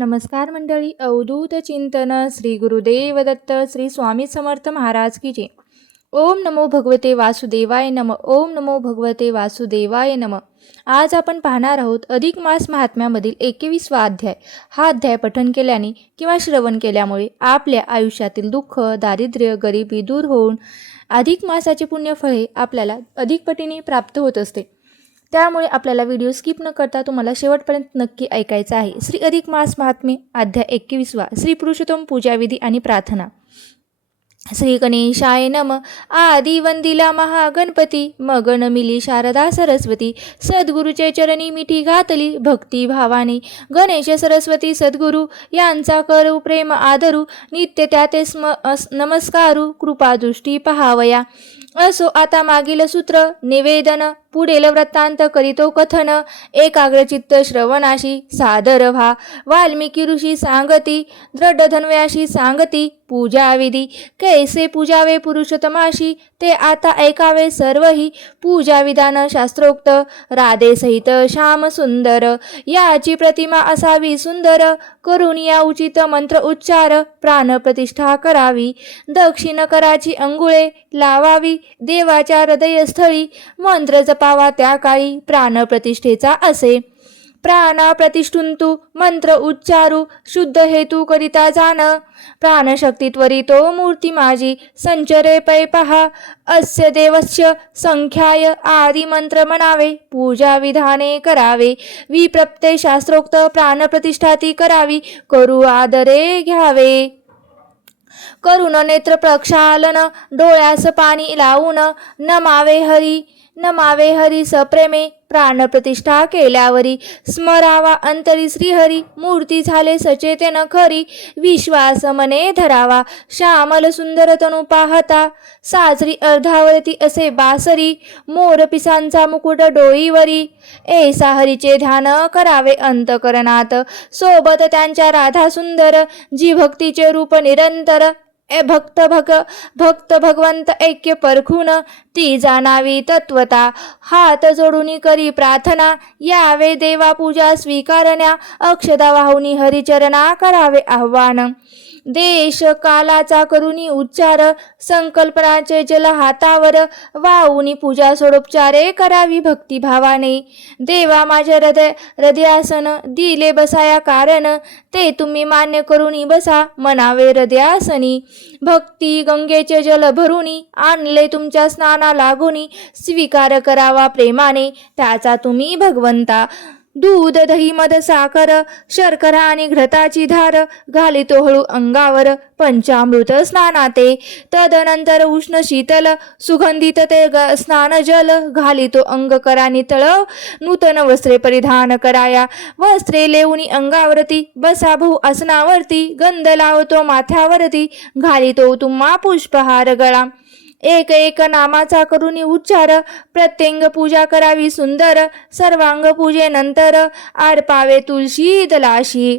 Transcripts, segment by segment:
नमस्कार मंडळी. अवधूत चिंतन श्री गुरुदेव दत्त श्री स्वामी समर्थ महाराज की जय. ओम नमो भगवते वासुदेवाय नम. ओम नमो भगवते वासुदेवाय नम. आज आपण पाहणार आहोत अधिक मास महात्म्यामधील 21वा अध्याय. हा अध्याय पठन केल्याने किंवा श्रवण केल्यामुळे आपल्या आयुष्यातील दुःख, दारिद्र्य, गरिबी दूर होऊन अधिक मासाचे पुण्यफळे आपल्याला अधिक पटीने प्राप्त होत असते. त्यामुळे आपल्याला व्हिडिओ स्किप न करता तुम्हाला शेवटपर्यंत नक्की ऐकायचा आहे. श्री अधिक मास महात्म्य अध्याय 21वा. श्री पुरुषोत्तम पूजाविधी आणि प्रार्थना. श्री गणेशाय नम. आदि वंदिला महागणपती, मग नमिली शारदा सरस्वती. सद्गुरूचे चरणी मिठी घातली भक्ती भावाने. गणेश सरस्वती सद्गुरू यांचा करू प्रेम आदरू. नित्य त्याते नमस्कारू कृपा दृष्टी पहावया. असो आता मागील सूत्र निवेदन, पुढील वृत्तांत करीतो कथन. एकाग्रचित्त श्रवणाशी सादर व्हा. वाल्मिकी ऋषी सांगती, दृढ धन्वयाशी सांगती. पूजाविधी कैसे पूजावे पुरुषोत्तमाशी, ते आता ऐकावे सर्वही. पूजाविधान शास्त्रोक्त, राधे सहित श्याम सुंदर. याची प्रतिमा असावी सुंदर, करून या उचित मंत्र उच्चार. प्राणप्रतिष्ठा करावी, दक्षिण कराची अंघुळे लावावी. देवाच्या हृदयस्थळी मंत्र जपावा त्या काळी प्राणप्रतिष्ठेचा असे. प्राणप्रतिष्ठुंतु मंत्र उच्चारू, शुद्ध हेतू करिता जाण. प्राणशक्ती त्वरितो मूर्ती माझी, संचरे पै पहा. अस्य देवस्य संख्याय आदि मंत्र म्हणावे. पूजा विधाने करावे, विप्रप्ते शास्त्रोक्त. प्राणप्रतिष्ठा ती करावी, करू आदरे घ्यावे. करून नेत्र प्रक्षालन, डोळ्यास पाणी लावून. नमावे हरी सप्रेमे, प्राणप्रतिष्ठा केल्यावरी. स्मरावा अंतरी श्रीहरी, मूर्ती झाले सचेतन खरी. विश्वास मने धरावा, श्यामल सुंदर तनु पाहता. साजरी अर्धावरती असे बासरी, मोर पिसांचा मुकुट डोईवरी. ऐसा हरीचे ध्यान करावे अंतकरणात, सोबत त्यांच्या राधा सुंदर. जी भक्तीचे रूप निरंतर, भक्त भगवंत ऐक्य परखून. ती जाणावी तत्वता, हात जोडून करी प्रार्थना. यावे देवा पूजा स्वीकारण्या, अक्षदा वाहुनी हरिचरणा करावे आव्हान. देश कालाचा करुणी उच्चार, संकल्पनाचे जल हातावर. वाहुनी पूजा सोडोपचारे करावी भक्तिभावाने. देवा माझ्या हृदयासन दिले बसाया कारण. ते तुम्ही मान्य करुणी बसा म्हणावे हृदयासनी. भक्ती गंगेचे जल भरुनी, आणले तुमच्या स्नाना लागुनी. स्वीकार करावा प्रेमाने, त्याचा तुम्ही भगवंता. दूध दही मध साखर, शर्करा आणि घृताची धार. घालितो हळू अंगावर, पंचामृत स्नानाते. तदनंतर उष्ण शीतल, सुगंधित ते स्नान जल. घालितो अंग करा नितळ, नूतन वस्त्रे परिधान कराया. वस्त्रे लेऊनी अंगावरती, बसा भाऊ आसनावरती. गंध लावतो माथ्यावरती, घालितो तुम्हा पुष्पहार गळा. एक एक नामाचा करुणी उच्चार, प्रत्यंग पूजा करावी सुंदर. सर्वांग पूजेनंतर, अर्पावे तुळशी दलाशी.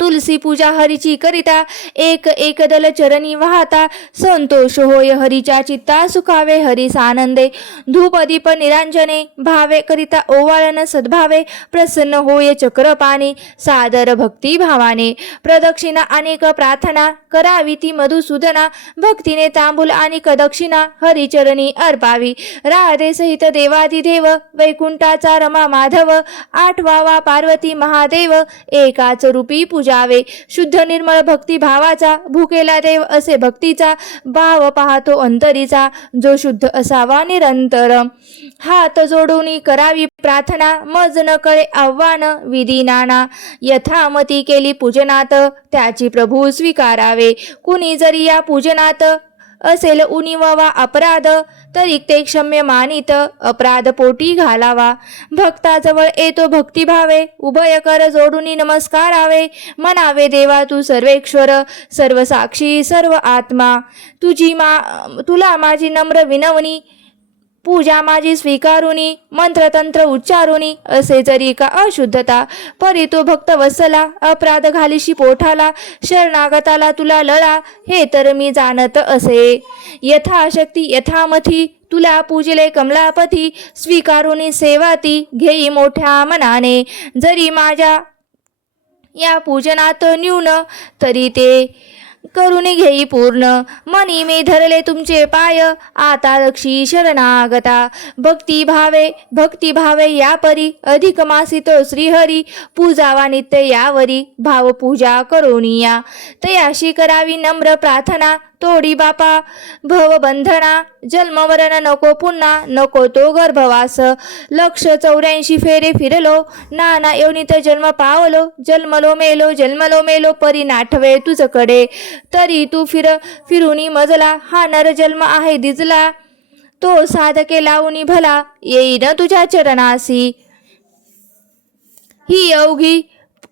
तुलसी पूजा हरीची करिता, एक एक दल चरणी वाहता. संतोष होय हरीच्या चित्ता, सुखावे हरीस आनंदे. धूप दीप निरांजने, भावे करिता ओवाळन सद्भावे. प्रसन्न होय चक्रपाणी, सादर भक्ती भावाने. प्रदक्षिणा अनेक प्रार्थना, करावी ती मधुसूदना. भक्तीने तांबूल आणि दक्षिणा, हरिचरणी अर्पावी. राधे सहित देवादिदेव, वैकुंठाचा रमा माधव. आठवावा पार्वती महादेव, एकाच रूपी पूजावे. शुद्ध निर्मळ भक्ती भावाचा, भुकेला देव असे भक्तीचा. भाव पाहतो अंतरीचा, जो शुद्ध असावा निरंतर. हात जोडून करावी प्रार्थना, मज न कळे आव्हान. विधी नाना यथामती केली पूजनात, त्याची प्रभू स्वीकारावे. कुणी जरी या पूजनात असेल उणीवा अपराध, तरी ते क्षम्य मानित अपराध पोटी घालावा. भक्ताजवळ येतो भक्तिभावे, उभय कर जोडून नमस्कारावे. म्हणावे देवा तू सर्वेश्वर, सर्व साक्षी सर्व आत्मा. तुला माझी नम्र विनवणी, पूजा माझी स्वीकारुनी. मंत्रतंत्र उच्चारुनी, असे जरी का अशुद्धता. परी तो भक्त वत्सला, अपराध घालीशी पोठाला. शरणागताला तुला लळा, हे तर मी जाणत असे. यथाशक्ती यथामथी, तुला पूजिले कमलापती. स्वीकारुनी सेवा ती, घेई मोठ्या मनाने. जरी माझ्या या पूजनात न्यून तरी ते करून घेई पूर्ण. मनी मी धरले तुमचे पाय आता रक्षी शरणागता. भक्तिभावे या परी अधिक मासित श्रीहरी पूजावा नित्य यावरी भाव पूजा करोनिया. तयाशी करावी नम्र प्रार्थना तोडी बापा भवबंधना. जन्मवरण नको पुन्हा नको तो गर्भवास. 184 फेरे फिरलो नाना योनीत जन्म पावलो. जन्मलो मेलो परी नाठवे तुझकडे. तरी तू फिरूनी मजला हा नर जन्म आहे दिजला. तो साधके लावूनी भला येईन तुझ्या चरणासी. ही अवघी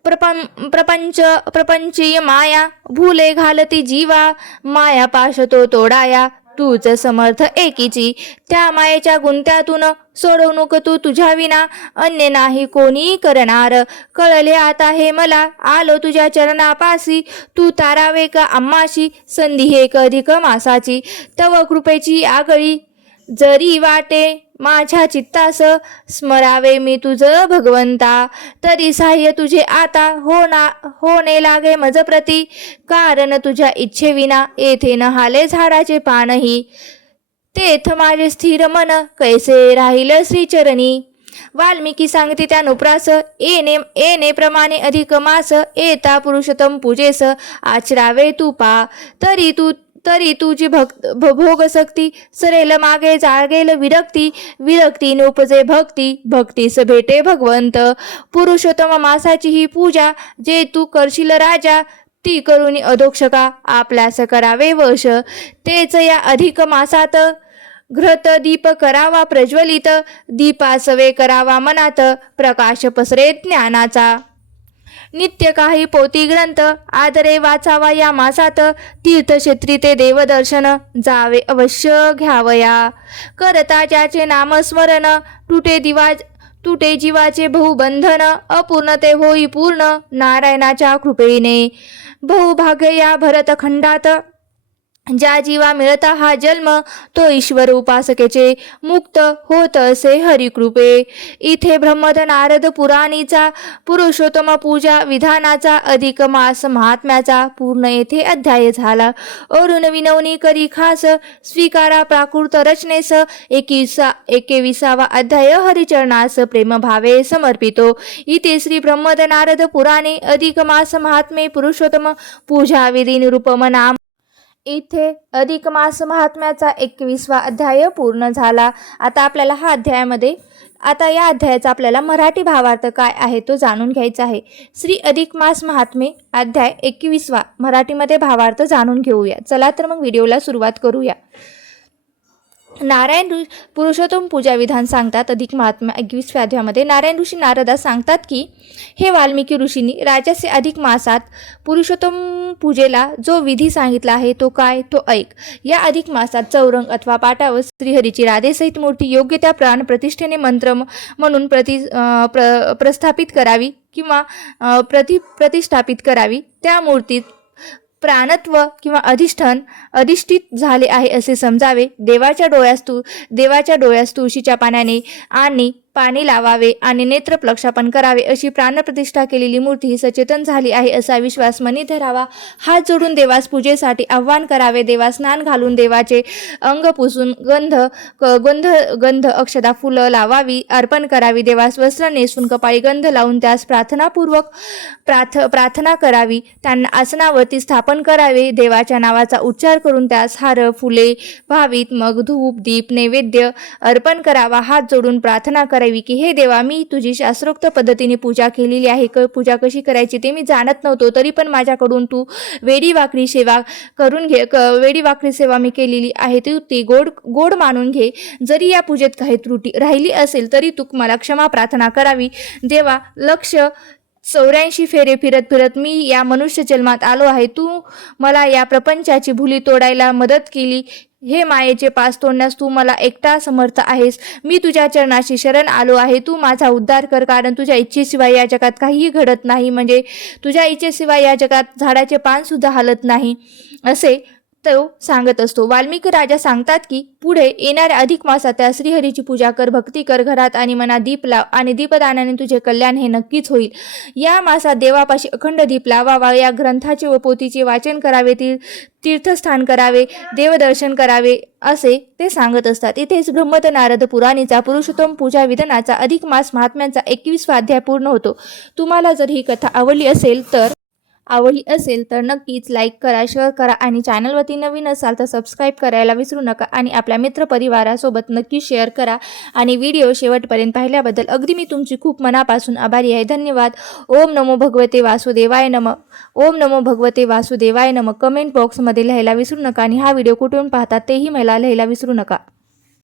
प्रपंचीय माया भूले घालती जीवा. माया पाश तो तोडाया तूच समर्थ एकीची. त्या मायेच्या गुंत्यातून सोडवू नको तू तुझ्या विना अन्य नाही कोणी करणार. कळले आता हे मला आलो तुझ्या चरणापासी. तू तारावे का आम्हाशी संधी हे अधिक मासाची. तव कृपेची आगळी जरी वाटे माझ्या चित्तास. स्मरावे मी तुझ भगवंता तरी साह्य तुझे आता होणे लागे मज प्रती. कारण तुझ्या इच्छेविना येथे न हाले झाडाचे पानही. तेथ माझे स्थिर मन कैसे राहील श्रीचरणी. वाल्मिकी सांगते त्यानुप्रास येणे प्रमाणे अधिक मास. येता पुरुषोत्तम पूजेस आचरावे तू पा. तरी तुझी भोगशक्ती सरेल मागे जागेल विरक्ती. विरक्ती उपजे भक्तीस भेटे भगवंत. पुरुषोत्तम मासाची ही पूजा जे तू करशील राजा. ती करुणी अधोक्षका आपल्यास करावे वश. तेच या अधिक मासात घृत दीप करावा प्रज्वलित. दीपासवे करावा मनात प्रकाश पसरे ज्ञानाचा. नित्य काही पोती ग्रंथ आदरे वाचावा या मासात. तीर्थक्षेत्री ते देवदर्शन जावे अवश्य घ्यावया. करता ज्याचे नामस्मरण तुटे जीवाचे बहुबंधन. अपूर्ण ते होई पूर्ण नारायणाच्या कृपेने. बहुभाग्य या भरतखंडात ज्या जीवा मिळता हा जन्म तो ईश्वर उपासकेचे मुक्त होत असे हरिकृपे. इथे ब्रह्मद नारद पुराणीचा पुरुषोत्तम पूजा विधानाचा अधिक मास महात्म्याचा पूर्ण येथे अध्याय झाला. अरुण विनवणी करी खास स्वीकारा प्राकृत रचनेस. 21वा अध्याय हरिचरणास प्रेमभावे समर्पितो. इथे श्री ब्रह्मद नारद पुराणे अधिक मास महात्मे पुरुषोत्तम पूजा विधी निरुपम नाम. इथे अधिक मास महात्म्याचा 21वा अध्याय पूर्ण झाला. आता या अध्यायाचा आपल्याला मराठी भावार्थ काय आहे तो जाणून घ्यायचा आहे. श्री अधिक मास महात्मे अध्याय 21वा मराठीमध्ये भावार्थ जाणून घेऊया. चला तर मग व्हिडिओला सुरुवात करूया. नारायण पुरुषोत्तम पूजा विधान सांगतात. अधिक महात्म्य 21व्या अध्यायामध्ये नारायण ऋषी नारदास सांगतात की हे वाल्मिकी ऋषींनी राजाचे अधिक मासात पुरुषोत्तम पूजेला जो विधी सांगितला आहे तो काय तो ऐक. या अधिक मासात चौरंग अथवा पाटावर श्रीहरीची राधेसहित मूर्ती योग्य त्या प्राण प्रतिष्ठेने मंत्र म्हणून प्रस्थापित करावी किंवा प्रतिष्ठापित करावी. त्या मूर्तीत प्राणत्व किंवा अधिष्ठित झाले आहे असे समजावे. देवाच्या डोळ्यास तुळशीच्या पाण्याने आणि पाणी लावावे आणि नेत्र प्रक्षापन करावे. अशी प्राणप्रतिष्ठा केलेली मूर्ती ही सचेतन झाली आहे असा विश्वास मनी धरावा. हात जोडून देवास पूजेसाठी आव्हान करावे. देवास स्नान घालून देवाचे अंग पुसून गंध अक्षता फुलं लावावी अर्पण करावी. देवास वस्त्र नेसून कपाळी गंध लावून त्यास प्रार्थनापूर्वक प्रार्थना करावी. त्यांना आसनावरती स्थापन करावे. देवाच्या नावाचा उच्चार करून त्यास हार फुले व्हावीत. मग धूप दीप नैवेद्य अर्पण करावा. हात जोडून प्रार्थना करावी की हे देवा मी तुझी शास्त्रोक्त पद्धतीने पूजा केलेली आहे. पूजा कशी करायची ते मी जाणत नव्हतो तरी पण माझ्याकडून तू वेडी वाकडी सेवा मी केलेली आहे. तू ती गोड मानून घे. जरी या पूजेत काही त्रुटी राहिली असेल तरी तू मला क्षमा प्रार्थना करावी. देवा 184 फेरे फिरत मी या मनुष्य जन्मात आलो आहे. तू मला या प्रपंचाची भुली तोडायला मदत केली. हे मायेचे पास तोडण्यास तू मला एकटा समर्थ आहेस. मी तुझ्या चरणाशी शरण आलो आहे. तू माझा उद्धार कर. कारण तुझ्या इच्छेशिवाय या जगात काहीही घडत नाही. म्हणजे तुझ्या इच्छेशिवाय या जगात झाडाचे पान सुद्धा हलत नाही. असे तो सांगत असतो. वाल्मिकी राजा सांगतात की पुढे येणाऱ्या अधिक मासात त्या श्रीहरीची पूजा कर, भक्ती कर, घरात आणि मनात दीप लाव आणि दीपदानाने तुझे कल्याण हे नक्कीच होईल. या मासात देवापाशी अखंड दीप लावावा, या ग्रंथाचे व पोथीचे वाचन करावे, तीर्थस्थान करावे, देवदर्शन करावे असे ते सांगत असतात. इथेच ब्रह्मत नारद पुराणीचा पुरुषोत्तम पूजा विधानाचा अधिक मास महात्म्यांचा 21वा अध्याय पूर्ण होतो. तुम्हाला जर ही कथा आवडली असेल तर नक्कीच लाईक करा, शेअर करा आणि चॅनलवरती नवीन असाल तर सबस्क्राईब करायला विसरू नका आणि आपल्या मित्रपरिवारासोबत नक्की शेअर करा. आणि व्हिडिओ शेवटपर्यंत पाहिल्याबद्दल अगदी मी तुमची खूप मनापासून आभारी आहे. धन्यवाद. ओम नमो भगवते वासुदेवाय नमः. ओम नमो भगवते वासुदेवाय नमः. कमेंट बॉक्समध्ये लिहायला विसरू नका आणि हा व्हिडिओ कुठून पाहतात तेही मला लिहायला विसरू नका.